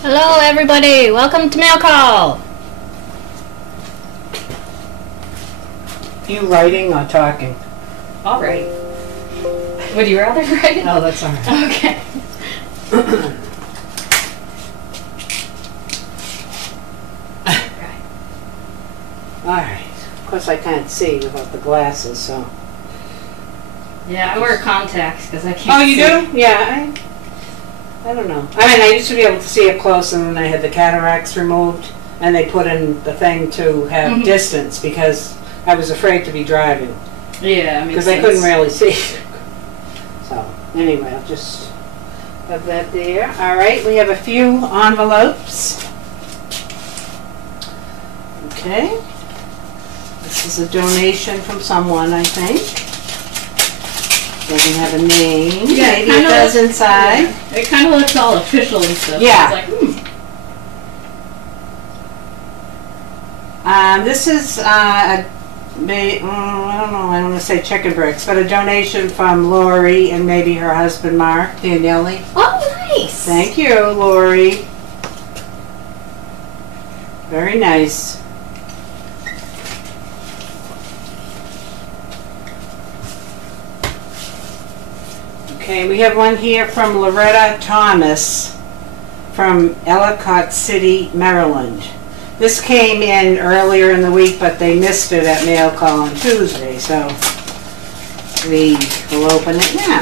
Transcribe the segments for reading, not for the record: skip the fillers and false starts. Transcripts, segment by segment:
Hello everybody, welcome to Mail Call. You writing or talking? I'll write. Would you rather write? Oh, that's all right. Okay. All right. Of course, I can't see without the glasses, so. Yeah, I wear contacts because I can't. Oh, you see. do? Yeah. I don't know. I mean, I used to be able to see up close, and then I had the cataracts removed, and they put in the thing to have distance because I was afraid to be driving. Yeah, because I couldn't really see. So anyway, I'll just have that there. All right, we have a few envelopes. Okay. This is a donation from someone, I think. Doesn't have a name. Yeah, maybe it does inside. Yeah. It kind of looks all official and stuff. Yeah. It's like, This is I don't know, I don't want to say chicken bricks, but a donation from Lori and maybe her husband Mark Daniele. Oh, nice. Thank you, Lori. Very nice. Okay, we have one here from Loretta Thomas from Ellicott City, Maryland. This came in earlier in the week, but they missed it at Mail Call on Tuesday, so we will open it now.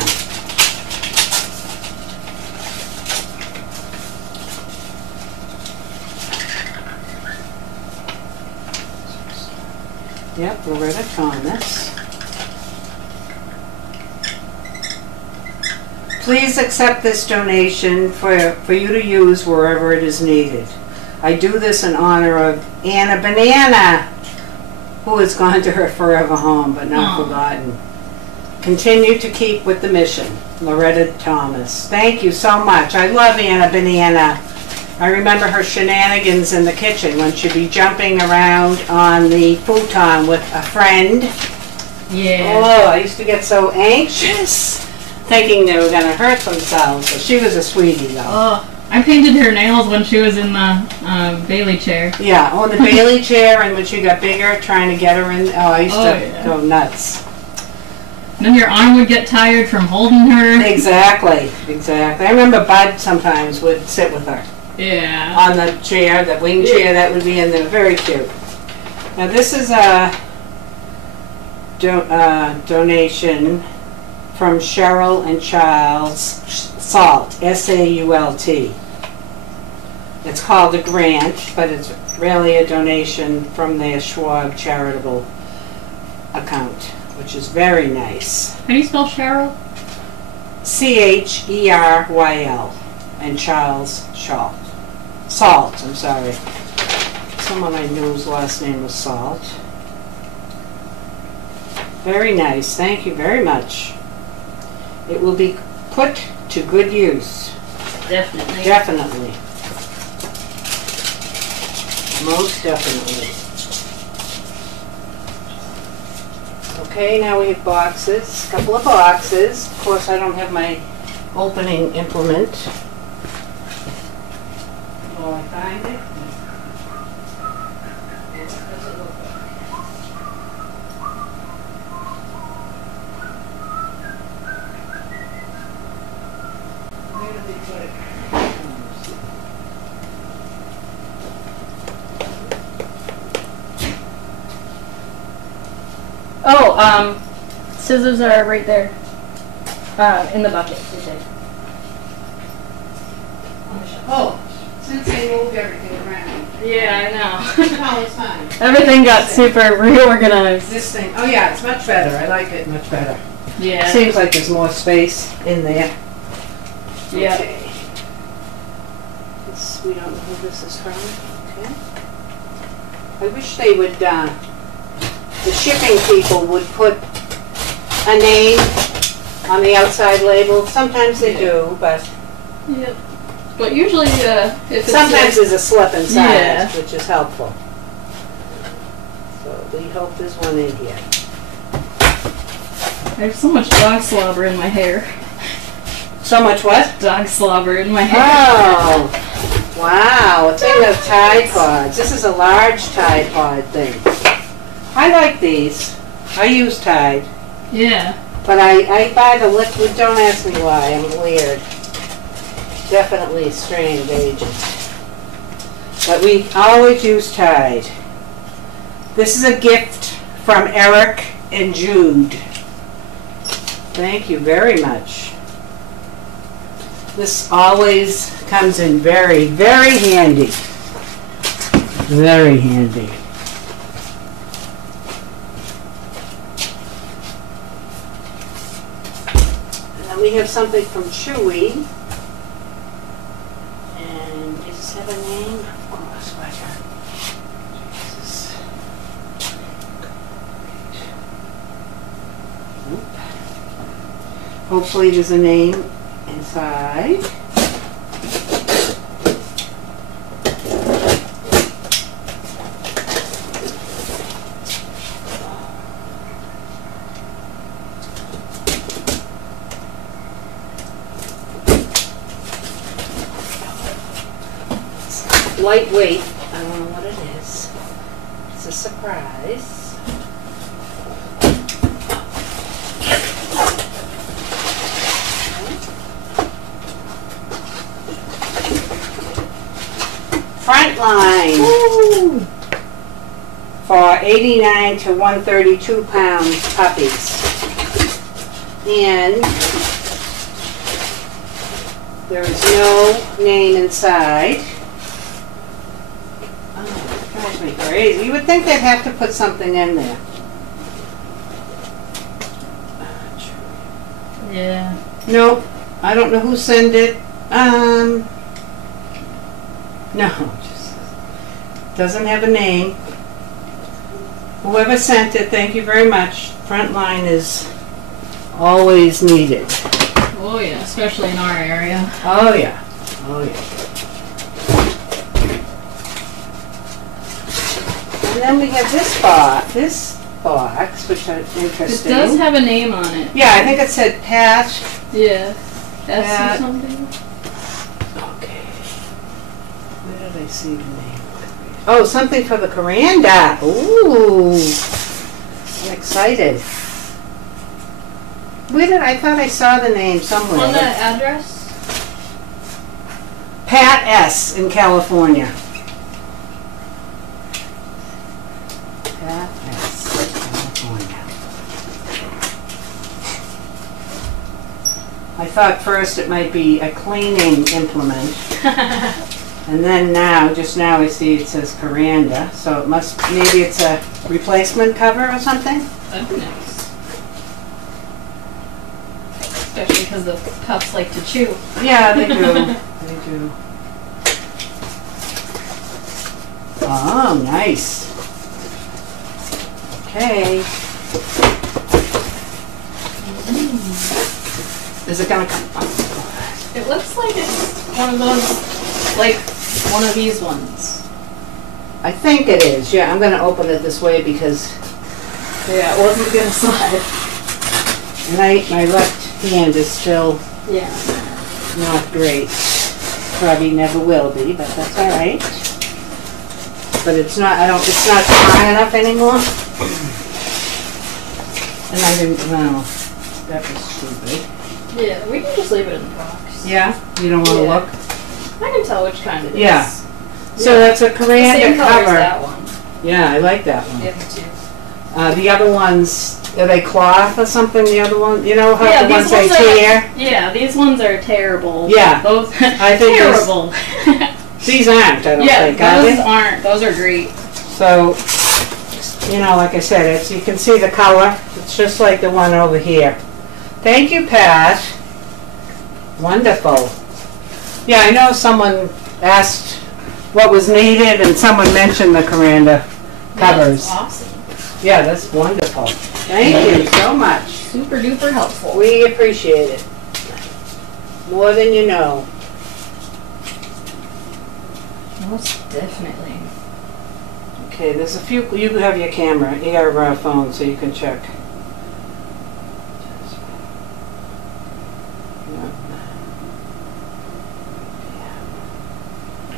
Yep, Loretta Thomas. Please accept this donation for you to use wherever it is needed. I do this in honor of Anna Banana, who has gone to her forever home but not forgotten. Continue to keep with the mission. Loretta Thomas. Thank you so much. I love Anna Banana. I remember her shenanigans in the kitchen when she'd be jumping around on the futon with a friend. yeah. Oh, I used to get so anxious, thinking they were going to hurt themselves. So she was a sweetie, though. Oh, I painted her nails when she was in the Bailey chair. Yeah, on the Bailey chair, and when she got bigger, trying to get her in. Oh, I used to go nuts. And then your arm would get tired from holding her. Exactly, exactly. I remember Bud sometimes would sit with her. Yeah. On the chair, the wing chair that would be in there. Very cute. Now this is a donation from Cheryl and Charles Salt, S-A-U-L-T. It's called a grant, but it's really a donation from their Schwab charitable account, which is very nice. How do you spell Cheryl? C-H-E-R-Y-L. And Charles Salt, I'm sorry. Someone I knew's last name was Salt. Very nice. Thank you very much. It will be put to good use. Definitely. Definitely. Most definitely. Okay, now we have boxes. A couple of boxes. Of course, I don't have my opening implement. While I find it. What does it look like? Where did they put it? Oh, scissors are right there. In the bucket. Oh, since they moved everything around. Yeah, I know. No, it's fine. Everything got super reorganized. This thing, oh yeah, it's much better. I like it much better. Yeah. Seems like there's more space in there. Yeah. Okay. We don't know who this is from. Okay. I wish they would, the shipping people would put a name on the outside label. Sometimes they do, but Yep. But usually, if it's sometimes there's a slip inside, Yeah. which is helpful. So we hope there's one in here. I have so much dog slobber in my hair. So much what? Dog slobber in my hair. Oh. Wow, a thing of Tide Pods. This is a large Tide Pod thing. I like these. I use Tide. Yeah. But I buy the liquid. Don't ask me why. I'm weird. Definitely strange agent. But we always use Tide. This is a gift from Eric and Jude. Thank you very much. This always comes in very, very handy. Very handy. And then we have something from Chewy. And does this have a name? Of course, why not? Jesus. Oop. Hopefully there's a name inside. Lightweight. I don't know what it is. It's a surprise. Frontline. Woo! For 89 to 132 pound puppies. And there is no name inside. Drives me crazy. You would think they'd have to put something in there. Yeah. Nope. I don't know who sent it. No. Just doesn't have a name. Whoever sent it, thank you very much. Frontline is always needed. Oh yeah, especially in our area. Oh yeah. Oh yeah. And then we have this box, which is interesting. It does have a name on it. Yeah, I think it said Pat. Yeah. S Pat. or something. Okay. Where did I see the name? Oh, something for the Coranda. Ooh. I'm excited. Where did I thought I saw the name somewhere. On that address? Pat S. in California. Pat S. California. I thought first it might be a cleaning implement. And then just now I see it says Coranda, so it must, maybe it's a replacement cover or something? That'd be nice. Especially because the pups like to chew. Yeah, they do. They do. Oh, nice. Okay. Is it gonna come? It looks like it's one of those, like one of these ones. I think it is. Yeah, I'm gonna open it this way because Yeah, it wasn't gonna slide. my left hand is still Yeah. not great. Probably never will be, but that's all right. But it's not. It's not strong enough anymore. And I didn't. No, that was stupid. Yeah, we can just leave it in the box. Yeah, you don't want to Yeah. look. I can tell which kind it is. Yeah. So that's a The Coranda same color as cover. that one. Yeah, I like that one. The other two. The other ones, are they cloth or something? The other one, you know how the ones they are, tear? yeah, these ones are terrible. Yeah. Those I think terrible. These aren't, I don't Yeah, think, are those they? aren't. Those are great. So, you know, like I said, you can see the color. It's just like the one over here. Thank you, Pat. Wonderful. Yeah, I know someone asked what was needed, and someone mentioned the Coranda covers. That's awesome. Yeah, that's wonderful. Thank you so much. Super duper helpful. We appreciate it. More than you know. Most definitely. Okay, there's a few. You have your camera, your phone, so you can check.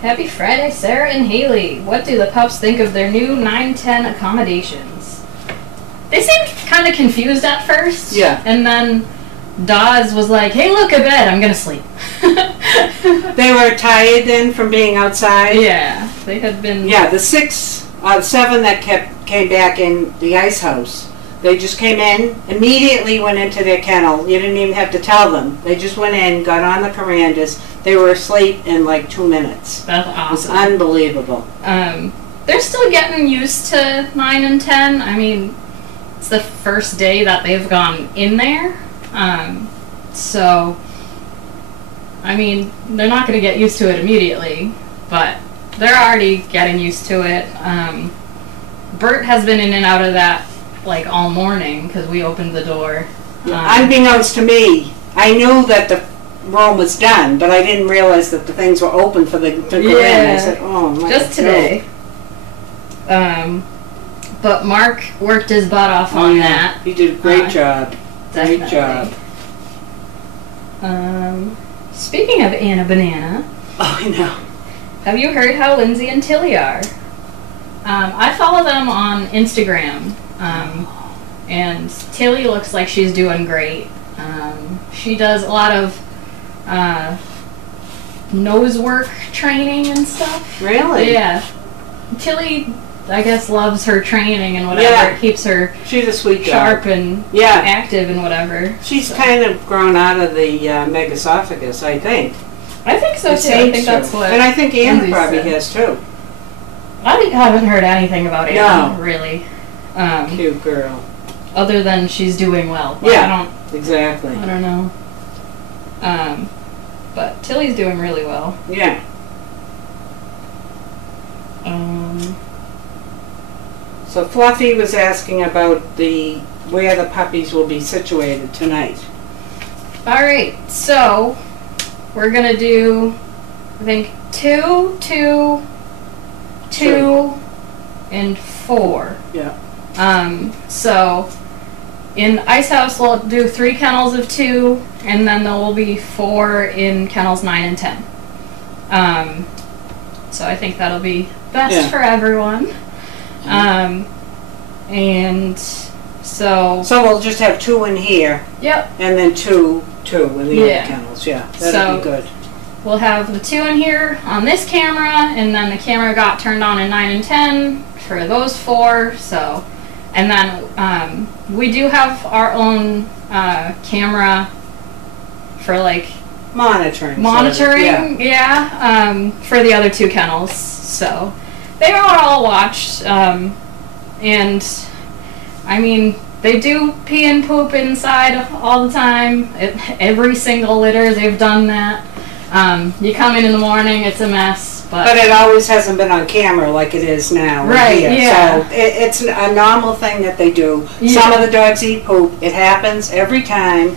Happy Friday, Sarah and Haley. What do the pups think of their new 910 accommodations? They seemed kind of confused at first. Yeah. And then Dawes was like, hey, look, a bed. I'm going to sleep. They were tired then from being outside? Yeah. They had been... Yeah, the 7 that came back in the ice house, they just came in, immediately went into their kennel. You didn't even have to tell them. They just went in, got on the verandas. They were asleep in like 2 minutes. That's awesome. It was unbelievable. They're still getting used to 9 and 10. I mean, it's the first day that they've gone in there. So, I mean, they're not going to get used to it immediately, but they're already getting used to it. Bert has been in and out of that like all morning because we opened the door. Unbeknownst to me, I knew that the room was done, but I didn't realize that the things were open for the to go in. I said, "Oh my!" Just today. But Mark worked his butt off on that. He did a great job. Definitely. Great job. Speaking of Anna Banana. Oh, I know. Have you heard how Lindsay and Tilly are? I follow them on Instagram, and Tilly looks like she's doing great. She does a lot of nose work training and stuff. Really? Yeah. Tilly, I guess, loves her training and whatever. Yeah. It keeps her She's a sweet sharp dog. and Yeah. active and whatever. She's kind of grown out of the megasophagus, I think. I think so too. I think that's what. And I think Anna Lindsay probably said. has too. I haven't heard anything about Anna, really. Cute girl. Other than she's doing well. But Yeah. Exactly. I don't know. But Tilly's doing really well. Yeah. So Fluffy was asking about where the puppies will be situated tonight. Alright, so we're gonna do, I think, 2, 2, 2, and 4. Yeah. So in Ice House we'll do 3 kennels of 2, and then there will be 4 in kennels 9 and 10. So I think that'll be best for everyone. And so we'll just have 2 in here. Yep. And then 2 in the other kennels. Yeah, that'll be good. We'll have the 2 in here on this camera, and then the camera got turned on in 9 and 10 for those 4. So, and then we do have our own camera for like monitoring. For the other 2 kennels. So they are all watched, and I mean, they do pee and poop inside all the time. Every single litter, they've done that. You come in the morning, it's a mess. But it always hasn't been on camera like it is now. Right, yeah. So it's a normal thing that they do. Yeah. Some of the dogs eat poop. It happens every time.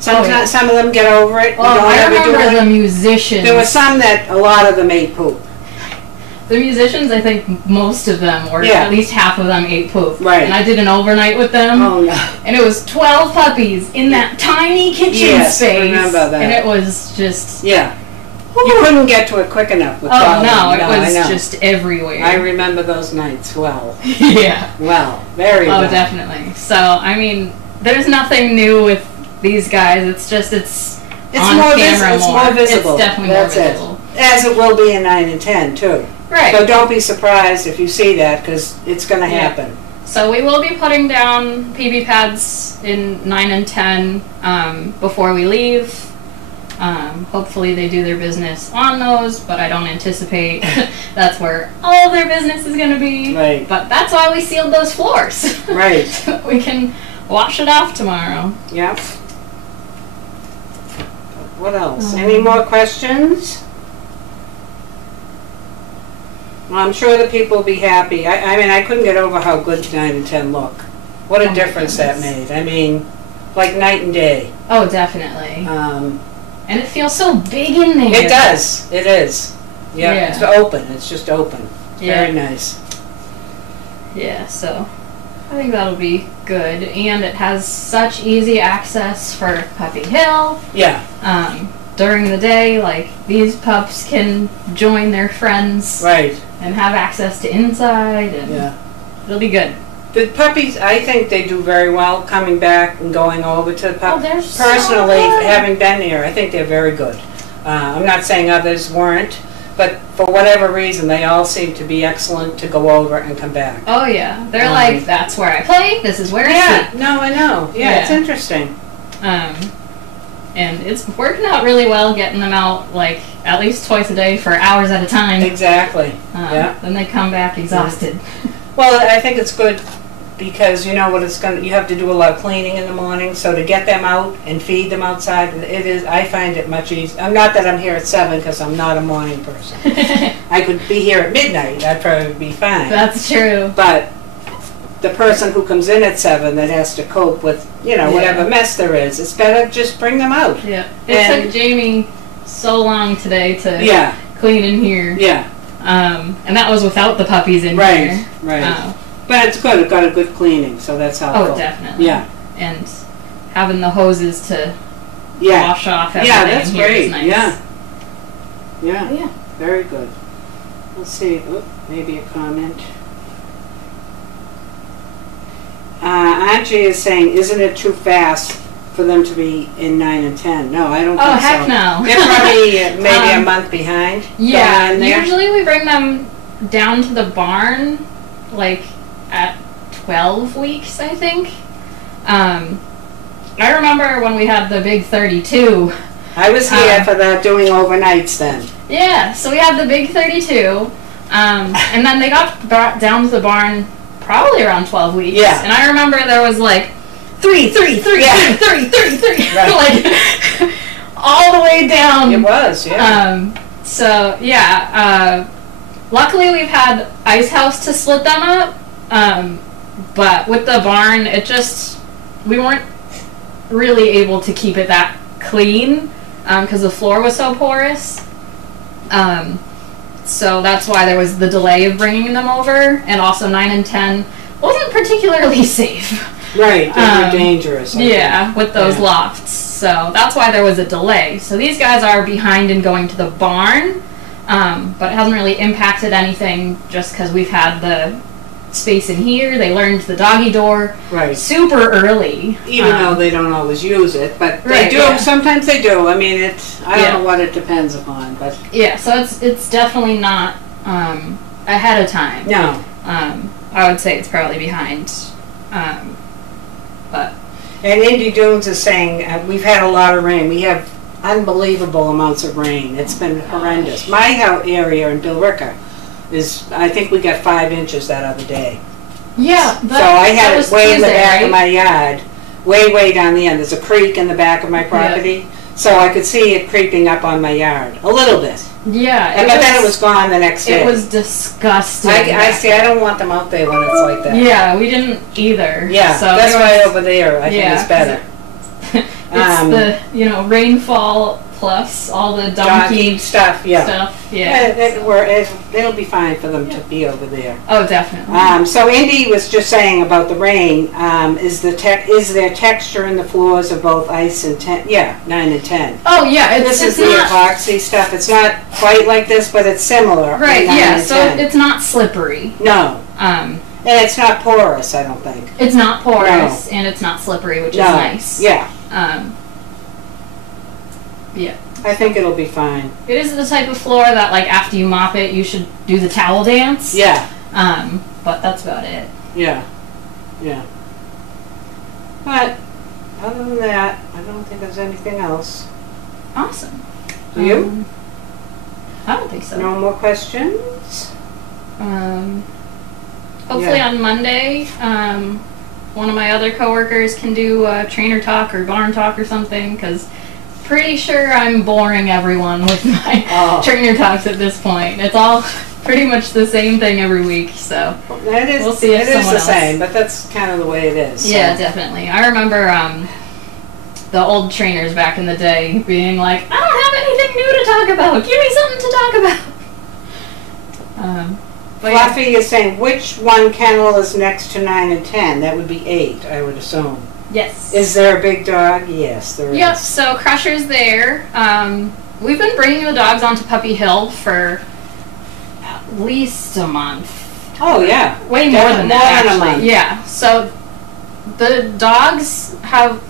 Sometimes some of them get over it. I remember the musicians. There were some that a lot of them ate poop. The musicians, I think most of them, or at least half of them, ate poop. Right. And I did an overnight with them. Oh, no. And it was 12 puppies in that tiny kitchen space. I remember that. And it was just... Yeah. You couldn't get to it quick enough with 12 Oh, no, it was just everywhere. I remember those nights well. Yeah. Well, very well. Oh, definitely. So, I mean, there's nothing new with these guys. It's just, it's on more camera it's more visible. It's definitely more visible. As it will be in 9 and 10, too. Right. So don't be surprised if you see that, because it's going to happen. So we will be putting down PB pads in 9 and 10 before we leave. Hopefully they do their business on those, but I don't anticipate that's where all of their business is going to be. Right. But that's why we sealed those floors. Right. We can wash it off tomorrow. Yep. What else? Any more questions? Well, I'm sure the people will be happy. I mean, I couldn't get over how good 9 and 10 look. What a difference that made. I mean, like night and day. Oh, definitely. And it feels so big in there. It does. It is. Yeah. It's open. It's just open. Very nice. Yeah, so I think that'll be good. And it has such easy access for Puppy Hill. Yeah. during the day, like, these pups can join their friends. Right. And have access to inside, and Yeah. it'll be good. The puppies, I think they do very well coming back and going over to the pup. they're so Personally, good. having been there, I think they're very good. I'm not saying others weren't, but for whatever reason, they all seem to be excellent to go over and come back. Oh yeah, they're like, that's where I play, this is where I sleep. No, I know. Yeah, it's Yeah. interesting. And it's working out really well, getting them out like at least twice a day for hours at a time. Exactly. Yeah. Then they come back exhausted. Well, I think it's good because you know what it's going to, you have to do a lot of cleaning in the morning, so to get them out and feed them outside, it is, I find it much easier. Not that I'm here at 7 because I'm not a morning person. I could be here at midnight, I'd probably be fine. That's true. But the person who comes in at 7 that has to cope with, you know, whatever mess there is, it's better just bring them out. Yeah. It took Jamie so long today to clean in here. Yeah. And that was without the puppies in here. Right. But it's good. It got a good cleaning, so that's helpful. Oh, definitely. Yeah. And having the hoses to yeah. wash off everything that's here great. is nice. Yeah. Yeah. Yeah. Very good. Let's see. Oh, maybe a comment. Angie is saying, isn't it too fast for them to be in 9 and 10? No, I don't think so. Oh, heck no. They're probably maybe a month behind. Yeah, usually we bring them down to the barn like at 12 weeks, I think. I remember when we had the big 32. I was here for the doing overnights then. Yeah, so we had the big 32. And then they got brought down to the barn probably around 12 weeks. Yeah. And I remember there was like 3, 3, 3, 3, 3, 3, 3. Right. Like all the way down. It was, yeah. So yeah, luckily we've had Ice House to split them up. But with the barn, it just, we weren't really able to keep it that clean because the floor was so porous. So that's why there was the delay of bringing them over, and also 9 and 10 wasn't particularly safe. Right, they were dangerous. Yeah, with those lofts. So that's why there was a delay. So these guys are behind in going to the barn, but it hasn't really impacted anything just because we've had the space in here. They learned the doggy door super early. Even though they don't always use it, but they do. Yeah. Sometimes they do. I mean, I don't know what it depends upon, but yeah. So it's definitely not ahead of time. No. I would say it's probably behind. But and Indy Dunes is saying we've had a lot of rain. We have unbelievable amounts of rain. It's been horrendous. My area in Billerica is, I think we got 5 inches that other day. Yeah. So I had it way in the back of my yard, way down the end. There's a creek in the back of my property, so I could see it creeping up on my yard a little bit. Yeah. But then it was gone the next day. It was disgusting. I see. I don't want them out there when it's like that. Yeah, we didn't either. Yeah, so that's why over there I think it's better. It's the rainfall plus all the donkey stuff. Yeah. Stuff. It'll be fine for them to be over there. Oh, definitely. So Indy was just saying about the rain. Is there texture in the floors of both ice and 10? Yeah, 9 and 10. Oh yeah, this is the epoxy stuff. It's not quite like this, but it's similar. Right. Yeah. So it's not slippery. No. And it's not porous, I don't think. It's not porous, and it's not slippery, which is nice. Yeah. Yeah. I think it'll be fine. It is the type of floor that, like, after you mop it, you should do the towel dance. Yeah. But that's about it. Yeah. Yeah. But other than that, I don't think there's anything else. Awesome. Do you? I don't think so. No more questions? Hopefully on Monday, one of my other coworkers can do trainer talk or barn talk or something, because pretty sure I'm boring everyone with my trainer talks at this point. It's all pretty much the same thing every week, so we'll see if someone else. Same, but that's kind of the way it is. Yeah, definitely. I remember the old trainers back in the day being like, I don't have anything new to talk about. Give me something to talk about. Fluffy is saying, which one kennel is next to 9 and 10? That would be 8, I would assume. Yes. Is there a big dog? Yes, there is. Yep, so Crusher's there. We've been bringing the dogs onto Puppy Hill for at least a month. Oh, yeah. Way more than that, more than a actually. month. Yeah, so the dogs have,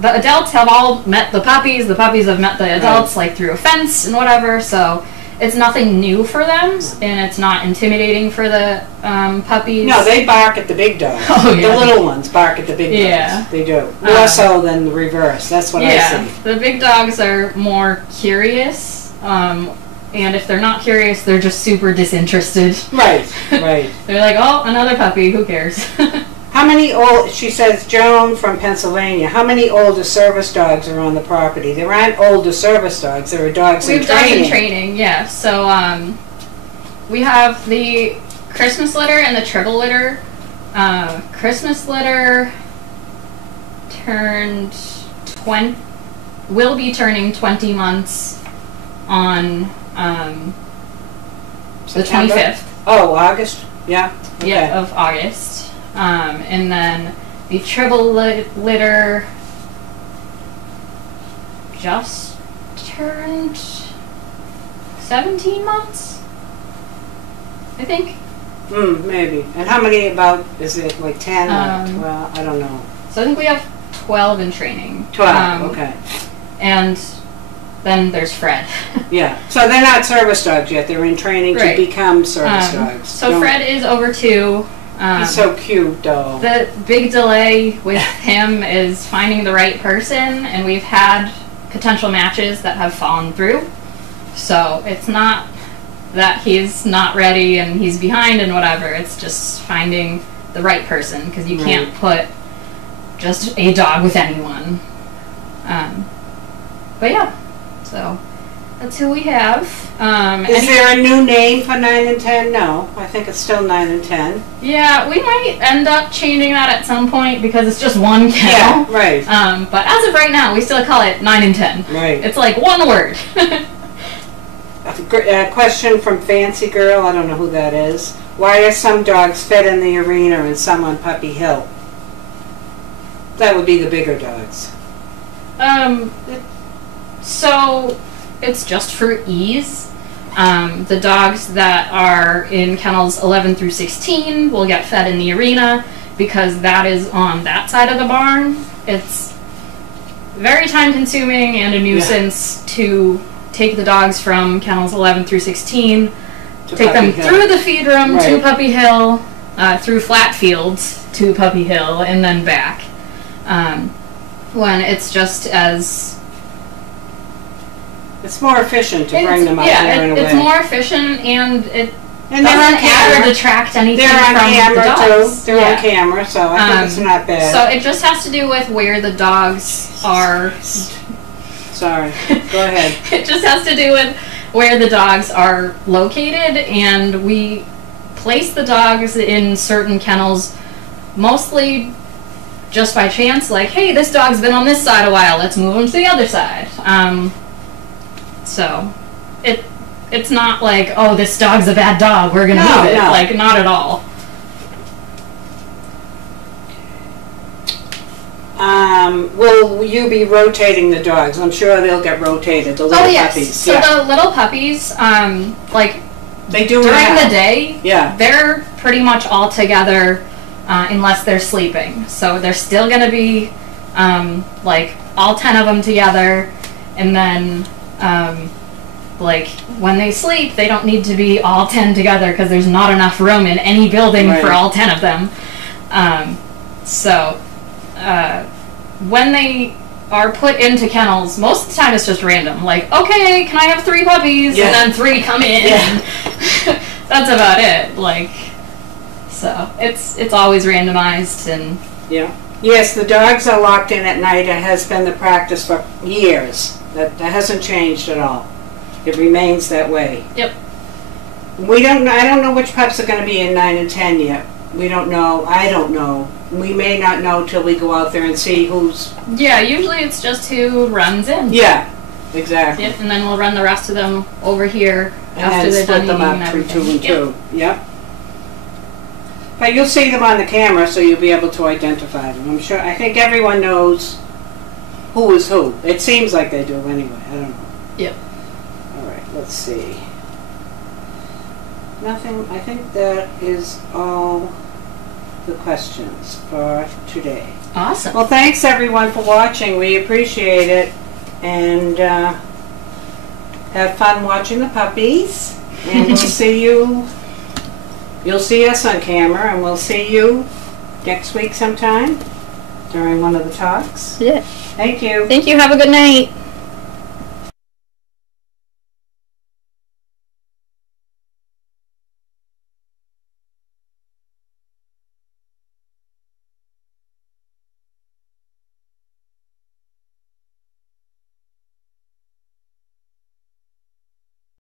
the adults have all met the puppies have met the adults, like through a fence and whatever, so it's nothing new for them, and it's not intimidating for the puppies. No, they bark at the big dogs. Oh, yeah. The little ones bark at the big dogs. Yeah. They do. More so than the reverse. That's what I see. The big dogs are more curious, and if they're not curious, they're just super disinterested. Right, right. They're like, oh, another puppy, who cares? How many old, she says, Joan from Pennsylvania, how many older service dogs are on the property? There aren't older service dogs, there are dogs in training. We have dogs in training, yeah. So we have the Christmas litter and the triple litter. Christmas litter will be turning 20 months on the 25th. Oh, August? Yeah? Okay. Yeah, of August. And then the triple litter just turned 17 months, I think. Maybe. And how many about, is it like 10 or 12? I don't know. So I think we have 12 in training. 12, okay. And then there's Fred. Yeah. So they're not service dogs yet. They're in training to become service dogs. So Fred is over 2. He's so cute, though. The big delay with him is finding the right person, and we've had potential matches that have fallen through. So it's not that he's not ready and he's behind and whatever. It's just finding the right person, because you can't put just a dog with anyone. But yeah, so that's who we have. Is there a new name for 9 and 10? No, I think it's still 9 and 10. Yeah, we might end up changing that at some point because it's just one kennel. Yeah, right. But as of right now, we still call it 9 and 10. Right. It's like one word. A question from Fancy Girl, I don't know who that is. Why are some dogs fed in the arena and some on Puppy Hill? That would be the bigger dogs. So it's just for ease. The dogs that are in kennels 11 through 16 will get fed in the arena because that is on that side of the barn. It's very time consuming and a nuisance to take the dogs from kennels 11 through 16, take them through the feed room to Puppy Hill, through flat fields to Puppy Hill, and then back. When it's just as... It's more efficient to bring them out there and away. It's more efficient, and it doesn't ever detract anything from the dogs. They're on camera, so I think it's not bad. So it just has to do with where the dogs are. Sorry, go ahead. It just has to do with where the dogs are located, and we place the dogs in certain kennels mostly just by chance, like, hey, this dog's been on this side a while, let's move him to the other side. So it's not like, oh, this dog's a bad dog, we're gonna move it. No. Like, not at all. Will you be rotating the dogs? I'm sure they'll get rotated, the little puppies. So the little puppies, like, they do during the day, yeah, they're pretty much all together unless they're sleeping. So they're still going to be like all 10 of them together, and then like when they sleep, they don't need to be all 10 together because there's not enough room in any building for all 10 of them. When they are put into kennels, most of the time it's just random. Like, okay, can I have 3 puppies? And then 3 come in. Yeah. That's about it. Like, so it's always randomized, and yes, the dogs are locked in at night. It has been the practice for years. That hasn't changed at all. It remains that way. Yep. I don't know which pups are going to be in 9 and 10 yet. We don't know. I don't know. We may not know till we go out there and see who's... Yeah, usually it's just who runs in. Yeah, exactly. Yep, and then we'll run the rest of them over here and after they're done eating and everything. And split them up 2 and 2. Yep. But you'll see them on the camera, so you'll be able to identify them. I'm sure. I think everyone knows who is who. It seems like they do anyway. I don't know. Yep. All right. Let's see. Nothing. I think that is all the questions for today. Awesome. Well, thanks everyone for watching. We appreciate it, and have fun watching the puppies. And we'll see you. You'll see us on camera, and we'll see you next week sometime during one of the talks. Yeah. Thank you. Thank you. Have a good night.